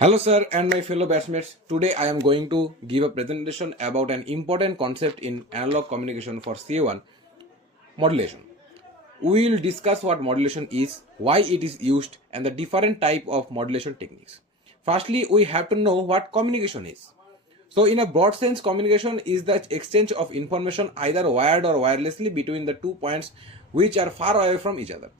Hello sir and my fellow batchmates. Today I am going to give a presentation about an important concept in analog communication for CA1, modulation. We will discuss what modulation is, why it is used and the different type of modulation techniques. Firstly, we have to know what communication is. So in a broad sense, communication is the exchange of information either wired or wirelessly between the 2 points which are far away from each other.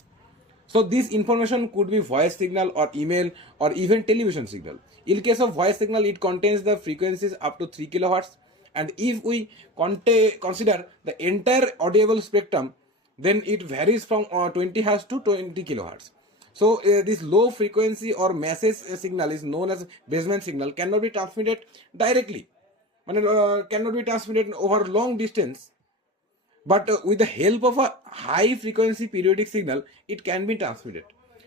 So this information could be voice signal or email or even television signal. In case of voice signal, it contains the frequencies up to 3 kilohertz. And if we consider the entire audible spectrum, then it varies from 20 hertz to 20 kilohertz. So this low frequency or message signal is known as baseband signal, cannot be transmitted directly, cannot be transmitted over long distance, but with the help of a high frequency periodic signal it can be transmitted.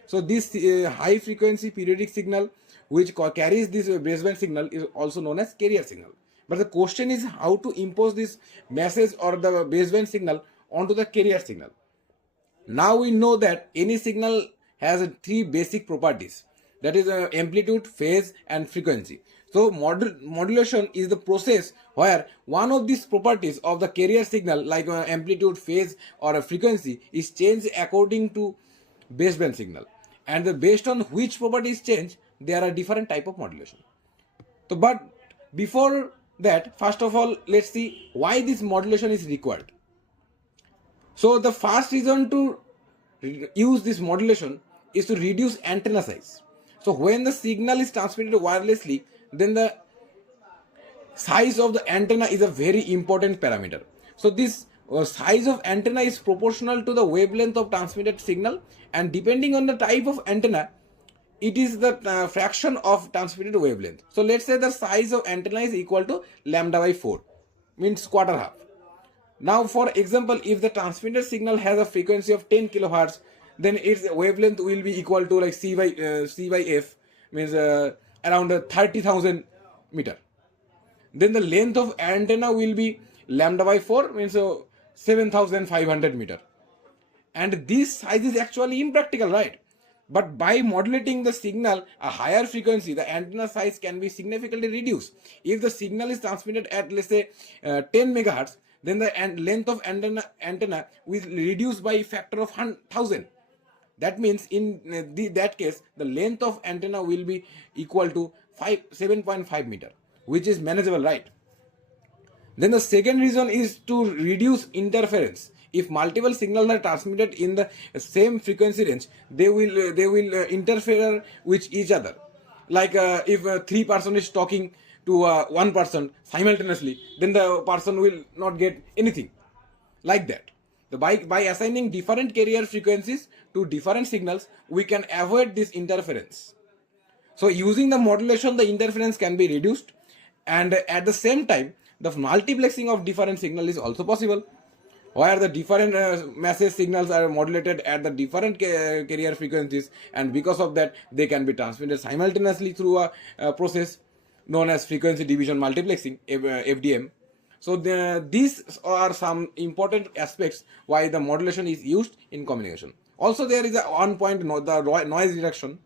So this high frequency periodic signal which carries this baseband signal is also known as carrier signal. But the question is how to impose this message or the baseband signal onto the carrier signal. Now we know that any signal has three basic properties, that is amplitude, phase and frequency. So modulation is the process where one of these properties of the carrier signal like amplitude, phase or frequency is changed according to baseband signal, and based on which property is changed there are different type of modulation. So but before that, first of all, let's see why this modulation is required. So the first reason to use this modulation is to reduce antenna size. So when the signal is transmitted wirelessly, then the size of the antenna is a very important parameter. So this size of antenna is proportional to the wavelength of transmitted signal, and depending on the type of antenna, it is the fraction of transmitted wavelength. So let's say the size of antenna is equal to lambda by 4, means quarter half. Now for example, if the transmitted signal has a frequency of 10 kilohertz, then its wavelength will be equal to like C by F, means around 30,000 meter. Then the length of antenna will be lambda by 4, means 7,500 meter. And this size is actually impractical, right? But by modulating the signal a higher frequency, the antenna size can be significantly reduced. If the signal is transmitted at let's say 10 megahertz, then the length of antenna will reduce by a factor of 1,000. That means in that case, the length of antenna will be equal to 7.5 meter, which is manageable, right? Then the second reason is to reduce interference. If multiple signals are transmitted in the same frequency range, they will interfere with each other. Like if three person is talking to one person simultaneously, then the person will not get anything. Like that. By assigning different carrier frequencies to different signals, we can avoid this interference. So using the modulation, the interference can be reduced, and at the same time, the multiplexing of different signals is also possible, where the different message signals are modulated at the different carrier frequencies, and because of that, they can be transmitted simultaneously through a process known as frequency division multiplexing, FDM. So these are some important aspects why the modulation is used in communication. Also there is a one point, the noise reduction.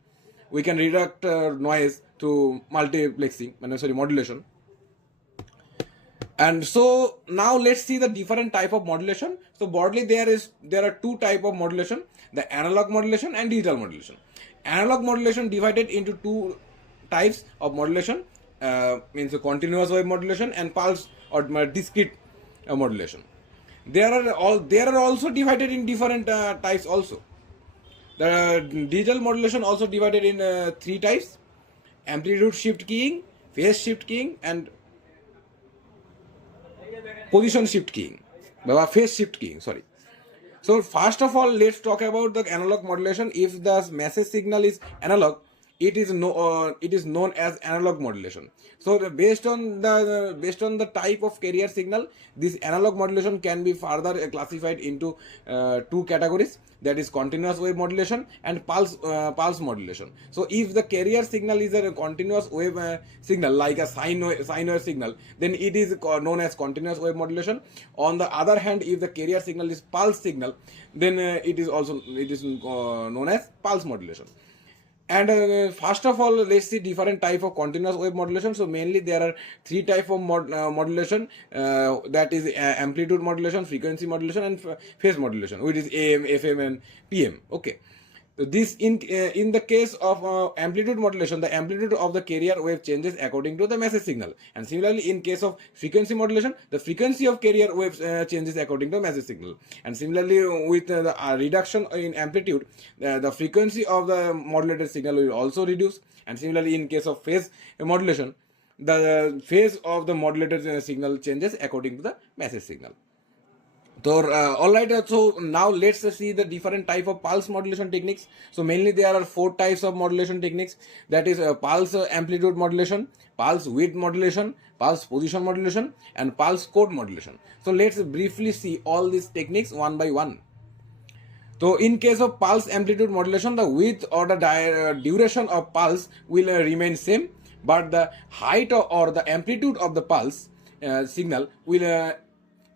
We can reduce noise through modulation. And so now let's see the different type of modulation. So broadly there are two type of modulation, the analog modulation and digital modulation. Analog modulation divided into two types of modulation, means a continuous wave modulation and pulse or discrete modulation. There are also divided in different types also. The digital modulation also divided in three types: amplitude shift keying, phase shift keying and position shift keying, phase shift keying, sorry. So first of all, let's talk about the analog modulation. If the message signal is analog, it is known as analog modulation. So based on the type of carrier signal, this analog modulation can be further classified into two categories, that is continuous wave modulation and pulse modulation. So if the carrier signal is a continuous wave signal like a sine wave signal, then it is known as continuous wave modulation. On the other hand, if the carrier signal is pulse signal, then it is known as pulse modulation. And first of all, let's see different type of continuous wave modulation. So mainly there are three type of modulation, that is amplitude modulation, frequency modulation, and phase modulation, which is AM, FM, and PM. Okay. So this in the case of amplitude modulation, the amplitude of the carrier wave changes according to the message signal, and similarly in case of frequency modulation, the frequency of carrier waves changes according to message signal, and similarly with the reduction in amplitude, the frequency of the modulated signal will also reduce, and similarly in case of phase modulation, the phase of the modulated signal changes according to the message signal. So, all right. So now let's see the different type of pulse modulation techniques. So mainly there are four types of modulation techniques. That is pulse amplitude modulation, pulse width modulation, pulse position modulation, and pulse code modulation. So let's briefly see all these techniques one by one. So in case of pulse amplitude modulation, the width or the duration of pulse will remain same, but the height or the amplitude of the pulse signal will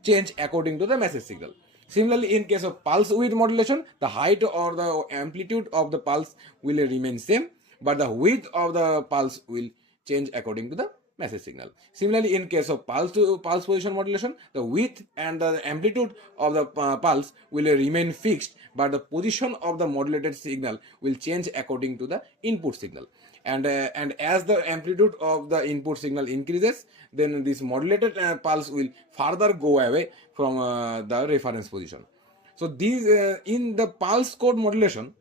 change according to the message signal. Similarly, in case of pulse width modulation, the height or the amplitude of the pulse will remain same, but the width of the pulse will change according to the message signal. Similarly, in case of pulse to pulse position modulation, the width and the amplitude of the pulse will remain fixed, but the position of the modulated signal will change according to the input signal. And as the amplitude of the input signal increases, then this modulated pulse will further go away from the reference position. So these in the pulse code modulation,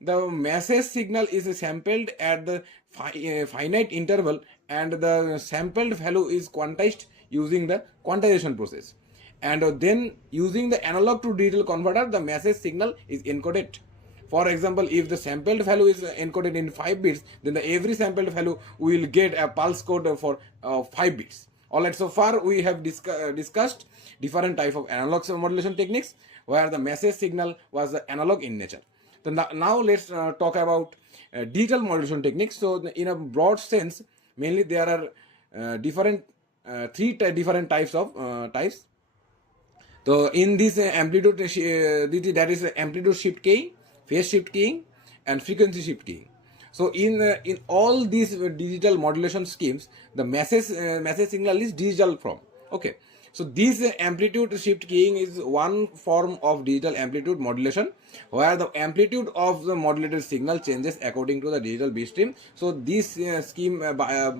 the message signal is sampled at the finite interval, and the sampled value is quantized using the quantization process, and then using the analog to digital converter, the message signal is encoded. For example, if the sampled value is encoded in 5 bits, then every sampled value will get a pulse code for 5 bits. Alright, so far we have discussed different type of analog modulation techniques where the message signal was analog in nature. So now let's talk about digital modulation techniques. So in a broad sense, mainly there are three different types of types. So in this amplitude, that is amplitude shift keying, phase shift keying, and frequency shift keying. So in all these digital modulation schemes, the message signal is digital form. Okay. So this amplitude shift keying is one form of digital amplitude modulation, where the amplitude of the modulated signal changes according to the digital bit stream. So this scheme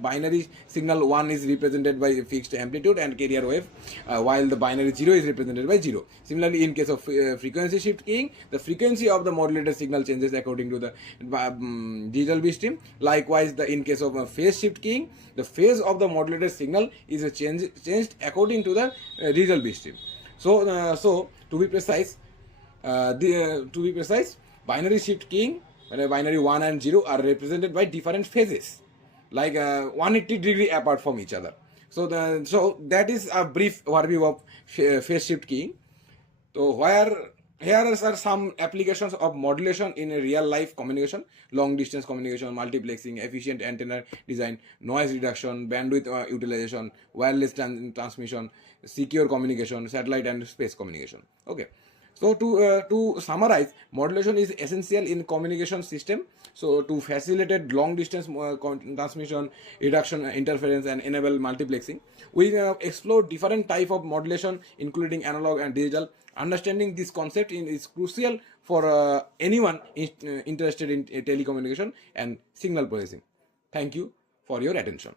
binary signal 1 is represented by fixed amplitude and carrier wave, while the binary 0 is represented by 0. Similarly, in case of frequency shift keying, the frequency of the modulated signal changes according to the digital bit stream. Likewise, in case of phase shift keying, the phase of the modulated signal is changed according to the digital bit stream. So to be precise, binary shift keying, binary 1 and 0 are represented by different phases, like 180 degree apart from each other. So that is a brief overview of phase shift keying. So here are some applications of modulation in a real life communication: long distance communication, multiplexing, efficient antenna design, noise reduction, bandwidth utilization, wireless transmission, secure communication, satellite and space communication. Okay. So to summarize, modulation is essential in communication system. So to facilitate long distance transmission, reduction interference, and enable multiplexing, we explore different type of modulation, including analog and digital. Understanding this concept is crucial for anyone interested in telecommunication and signal processing. Thank you for your attention.